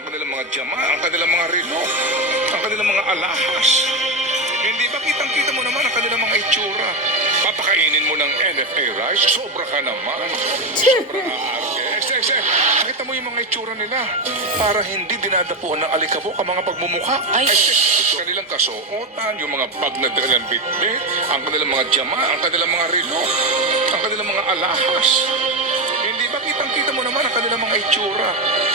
ang kanilang mga jama, ang kanilang mga relo, ang kanilang mga alahas. Hindi ba kitang-kita mo naman ang kanilang mga itsura? Papakainin mo ng NFA rice? Sobra ka naman. Sobra aarte. Nakita mo yung mga itsura nila. Para hindi dinadapuan ng alikabok ang mga pagmumukha. Ito kanilang kasuotan, yung mga bag na dalang bitbit, ang kanilang mga jama, ang kanilang mga relo, ang kanilang mga alahas. Hindi ba kitang-kita mo naman ang kanilang mga itsura?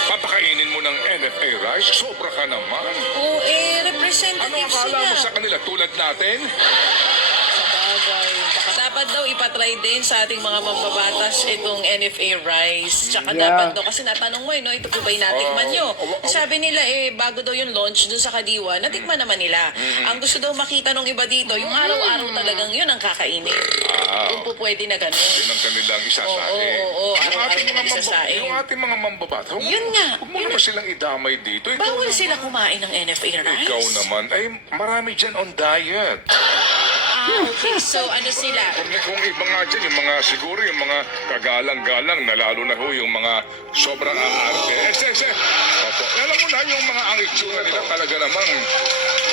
Papakainin mo ng NFA rice? Sobra ka naman. Oo, Ano representative akala mo sila. sa kanila tulad natin? Sabagay. Baka dapat daw ipatry din sa ating mga mambabatas itong NFA rice. Tsaka dapat daw, kasi natanong mo no, ito po ba'y natikman nyo? Sabi nila bago daw yung launch dun sa Kadiwa, natikman naman nila. Ang gusto daw makita nung iba dito, yung araw-araw talagang yun ang kakainin. Kung po pwede na ganun. Yun ang kanilang isasain. Oo, Yung ating mga isasain. yung ating mga mambabata. Yun nga. Huwag mo naman silang idamay dito. Bawal sila kumain ng NFA rice. Ikaw naman, ay marami dyan on diet. Okay. So, ano sila? Kung iba nga dyan, yung mga siguro, yung mga kagalang-galang, na lalo na ho, yung mga sobrang aarte. Opo. Alam mo na, yung mga ang itsura nila talaga namang,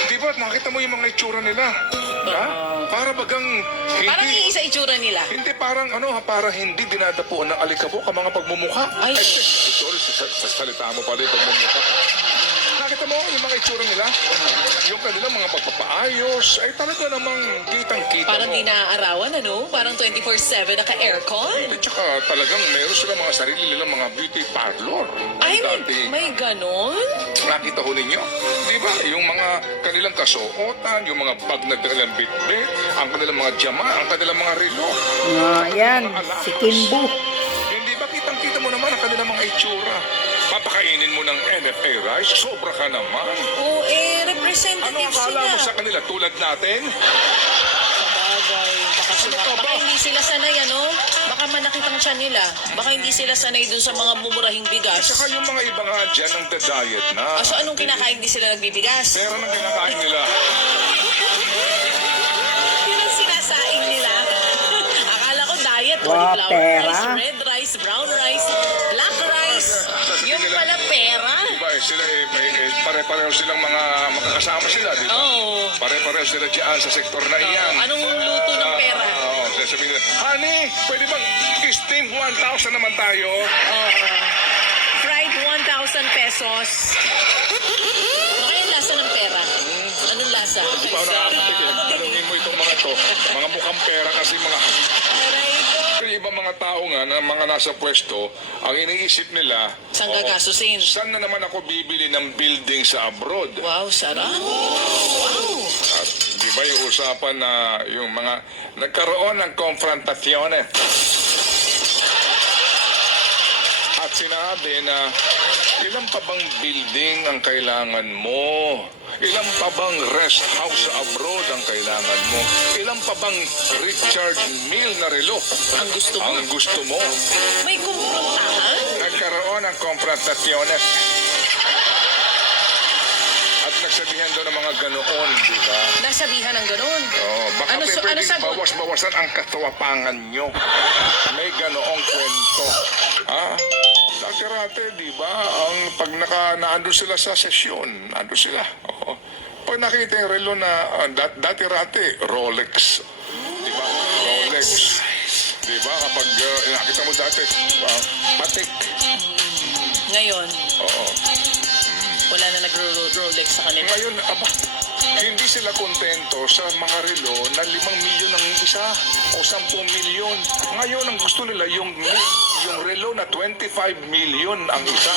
di ba, nakita mo yung mga itsura nila? Ha? Para bagang, Parang hindi, iisa itsura nila. hindi parang ano, para hindi dinadapuan ng alikabok ang mga pagmumukha. Ay. Ito, sa salita mo pala yung pagmumukha. Nakita mo yung mga itsura nila? Yung kanilang mga pagpapaayos, ay talaga namang kitang-kita Parang mo. di naaarawan, ano? Parang 24/7 naka-aircon. At saka talagang meron sila mga sarili nilang mga beauty parlor. Ay, Dati, may ganon? nakita ho ninyo? Di ba? Yung mga kanilang kasuotan, yung mga bag na dalang bitbit, ang kanilang mga jama, ang kanilang mga relo. Yan, si Kimbo. Hindi ba kitang-kita mo naman ang kanilang mga itsura? Papakainin mo ng NFA rice? Sobra ka naman. Oo, Ano representative akala sila. mo sa kanila tulad natin? Sabagay. Baka hindi sila sanay, ano? Baka manakit ang tiyan nila. Baka hindi sila sanay dun sa mga mumurahing bigas. Saka yung mga iba nga dyan ang diet na. So anong kinakain, di sila nagbibigas? Pero nang kinakain nila. Yun ang sinasaing nila. Akala ko diet, Wow, cauliflower pera. rice, red rice, brown rice, black rice. Yung nila- pala pera. Diba sila pare-pareho silang mga makakasama sila, di ba? Oo. Pare-pareho sila dyan sa sektor na iyan. Anong luto ng pera? Oo, sasabihin nila, honey, pwede bang steam 1,000 naman tayo? Fried 1,000 pesos. Baka yung lasa ng pera. Anong lasa? Di ba nakakapit eh? Tanungin mo itong mga to. Mga mukhang pera kasi mga... Aray ko. Yung ibang mga tao nga, na mga nasa pwesto, ang iniisip nila, Saan gagasusin? saan na naman ako bibili ng building sa abroad? Wow, sarap. Wow. At di ba yung usapan na yung mga nagkaroon ng konfrontasyon at sinabi na ilan pa bang building ang kailangan mo? Ilan pa bang rest house sa abroad ang kailangan mo? Ilan pa bang Richard Mille na relo Ang gusto mo? ang gusto mo? May kumprontahan? Nagkaroon ng konfrontasyon at nagsabihan daw ng mga ganoon, di ba? Nasabihan ng ganun. Oh, baka Ano may so- ano pwedeng sagot? bawas-bawasan ang katawapangan nyo. May ganoong kwento. Ha? Dati-rate, di ba? Ang pag naandun sila sa sesyon, nandun sila. Oo. Pag nakita yung relo na dati-rate, Rolex. Di ba? Rolex. Di ba? Kapag nakita mo dati, Patek. Ngayon, Oo. wala na nag-Rolex sa kanila. Ngayon, hindi sila kontento sa mga relo na 5 milyon ang isa o 10 milyon. Ngayon, ang gusto nila yung relo na 25 million ang isa.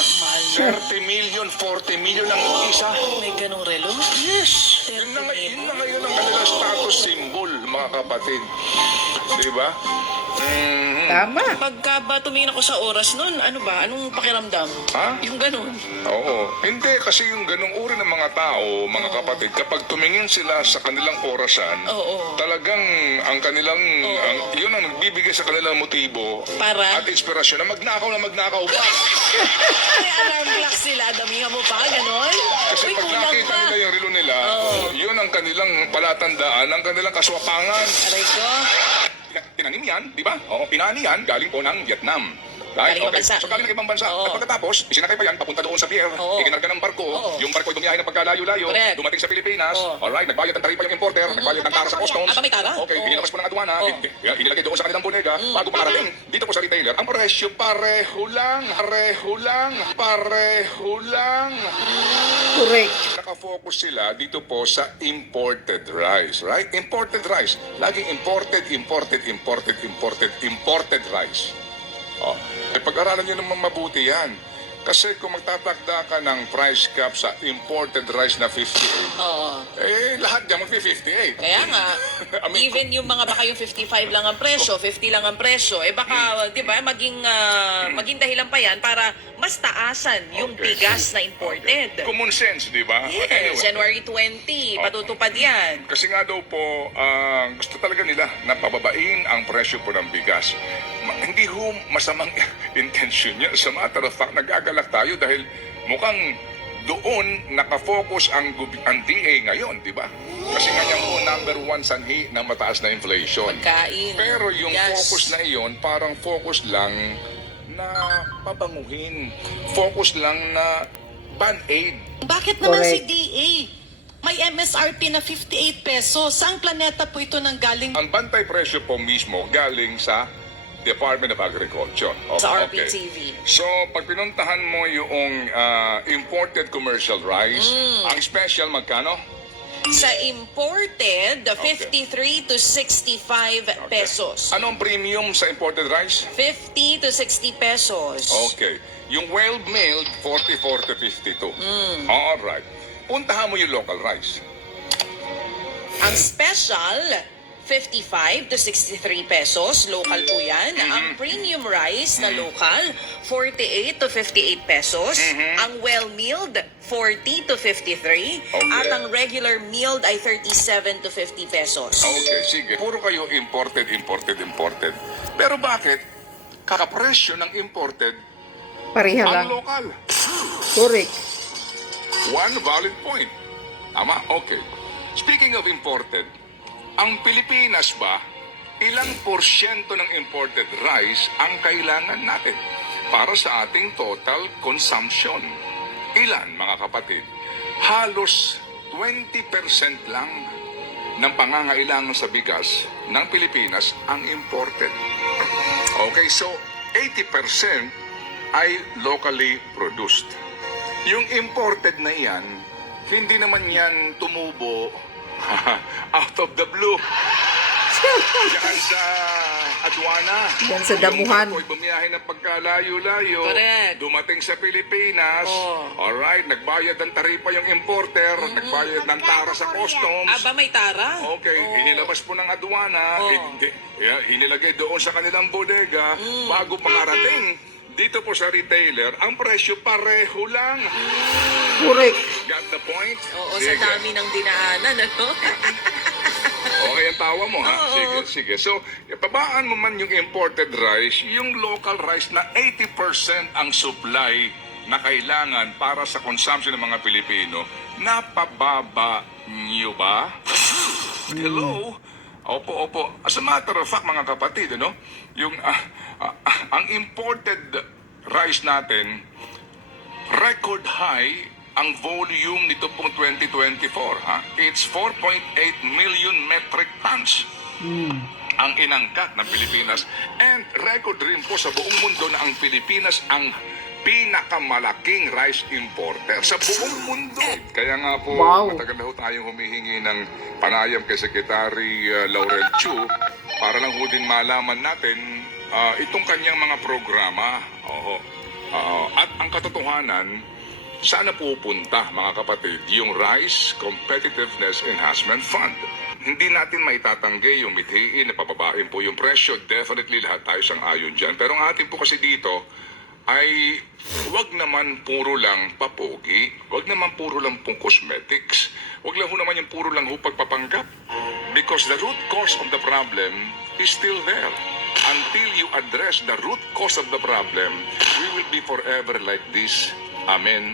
30 million, 40 million ang isa. May ganong relo? Yes! Yun na ngayon ang kanilang status symbol, mga kapatid. Di ba? Tama. Pagka ba tumingin ako sa oras nun, ano ba? Anong pakiramdam? Ha? Yung ganun. Oo. Hindi, kasi yung ganong uri ng mga tao, mga kapatid, kapag tumingin sila sa kanilang orasan, Oo. talagang ang kanilang, yun ang nagbibigay sa kanilang motibo Para? at inspirasyon na magnakaw pa. May alarm clock sila, damihan mo pa, ganon? Kasi Uy, pag kulang nakita pa. nila yung relo nila, yun ang kanilang palatandaan, ang kanilang kaswapangan. Aray ko. Tinanim yan, di ba? Oo, pinani yan, galing po ng Vietnam. Galing ibang bansa. So galing ng ibang bansa. Oo. At pagkatapos, isinakay pa yan, papunta doon sa pier, Oo. ikinarga ng barko, Oo. yung barko ay bumiyahe ng pagkalayo-layo, Correct. dumating sa Pilipinas, Oo. alright, nagbayad ng taripa yung importer, nagbayad ng tara sa customs. Aba, may tara? Okay, Oo. inilabas po ng aduana, Oo. inilagay doon sa kanilang bodega, bago makarating. Dito po sa retailer, ang presyo pareho lang. Correct. Nakafocus sila dito po sa imported rice, right? Imported rice. Laging imported rice. Oh, pag-aralan nyo naman mabuti yan. Kasi kung magtatakda ka ng price cap sa imported rice na 58, Oo. lahat dyan mag-58. Kaya nga, I mean, even yung mga baka yung 55 lang ang presyo, 50 lang ang presyo, baka, di ba, maging dahilan pa yan para mas taasan yung Okay. bigas na imported. Common sense, di ba? Yes, Anyway. January 20, patutupad yan. Kasi nga daw po, gusto talaga nila na pababain ang presyo po ng bigas. Hindi ho masamang intention niya. Sa matter of fact, nagagalak tayo dahil mukhang doon nakafocus ang DA ngayon, di ba? Kasi nga yan po number one sanhi ng mataas na inflation. Pagkain. Pero yung Yes. focus na iyon, parang focus lang na pabanguhin. Focus lang na band-aid. Bakit naman Correct. si DA? May MSRP na 58 pesos. Saang planeta po ito nang galing? Ang bantay presyo po mismo galing sa Department of Agriculture. Sa Okay. RPTV. So, pag pinuntahan mo yung imported commercial rice, ang special magkano? Sa imported, 53 to 65 pesos. Anong premium sa imported rice? 50 to 60 pesos. Okay. Yung well-milled, 44 to 52. Alright. Puntahan mo yung local rice. Ang special, 55 to 63 pesos. Local po yan. Ang premium rice na local, 48 to 58 pesos. Ang well-milled, 40 to 53. Okay. At ang regular milled ay 37 to 50 pesos. Okay, sige. Puro kayo imported. Pero bakit kakapresyo ng imported Pareha ang lang. local? Correct. One valid point. Tama? Okay. Speaking of imported, ang Pilipinas ba, ilang porsyento ng imported rice ang kailangan natin para sa ating total consumption? Ilan, mga kapatid? Halos 20% lang ng pangangailangan sa bigas ng Pilipinas ang imported. Okay, so 80% ay locally produced. Yung imported na yan, hindi naman yan tumubo out of the blue. Diyan sa aduana. Diyan sa damuhan. Yung barko ay bumiyahe ng pagkalayo-layo. Correct. Dumating sa Pilipinas. Oh. Alright, nagbayad ng taripa yung importer. Nagbayad ng tara sa customs. Aba, may tara? Okay, inilabas po ng aduana, inilagay doon sa kanilang bodega, bago pangarating dito po sa retailer, ang presyo pareho lang. Correct. Got the point? Oo, Sige. sa dami ng dinaanan, ano? Okay ang tawa mo, ha? Oo. Sige. So, pabaan mo man yung imported rice, yung local rice na 80% ang supply na kailangan para sa consumption ng mga Pilipino, napababa niyo ba? Hello? Opo. As a matter of fact, mga kapatid, ano? Yung, ang imported rice natin, record high ang volume nito pong 2024. Ha? It's 4.8 million metric tons ang inangkat ng Pilipinas. And record rin po sa buong mundo na ang Pilipinas ang pinakamalaking rice importer sa buong mundo. Kaya nga po, Wow. matagal na ho tayong humihingi ng panayam kay Secretary Laurel Chu para lang ho din malaman natin itong kanyang mga programa. At ang katotohanan, sana pupunta, mga kapatid, yung Rice Competitiveness Enhancement Fund. Hindi natin maitatanggi yung mithiin na pababain po yung presyo. Definitely lahat tayo sang-ayon dyan. Pero ang atin po kasi dito ay wag naman puro lang papogi, wag naman puro lang pong cosmetics, wag lang ho naman yung puro lang ho pagpapanggap. Because the root cause of the problem is still there. Until you address the root cause of the problem, we will be forever like this. Amen.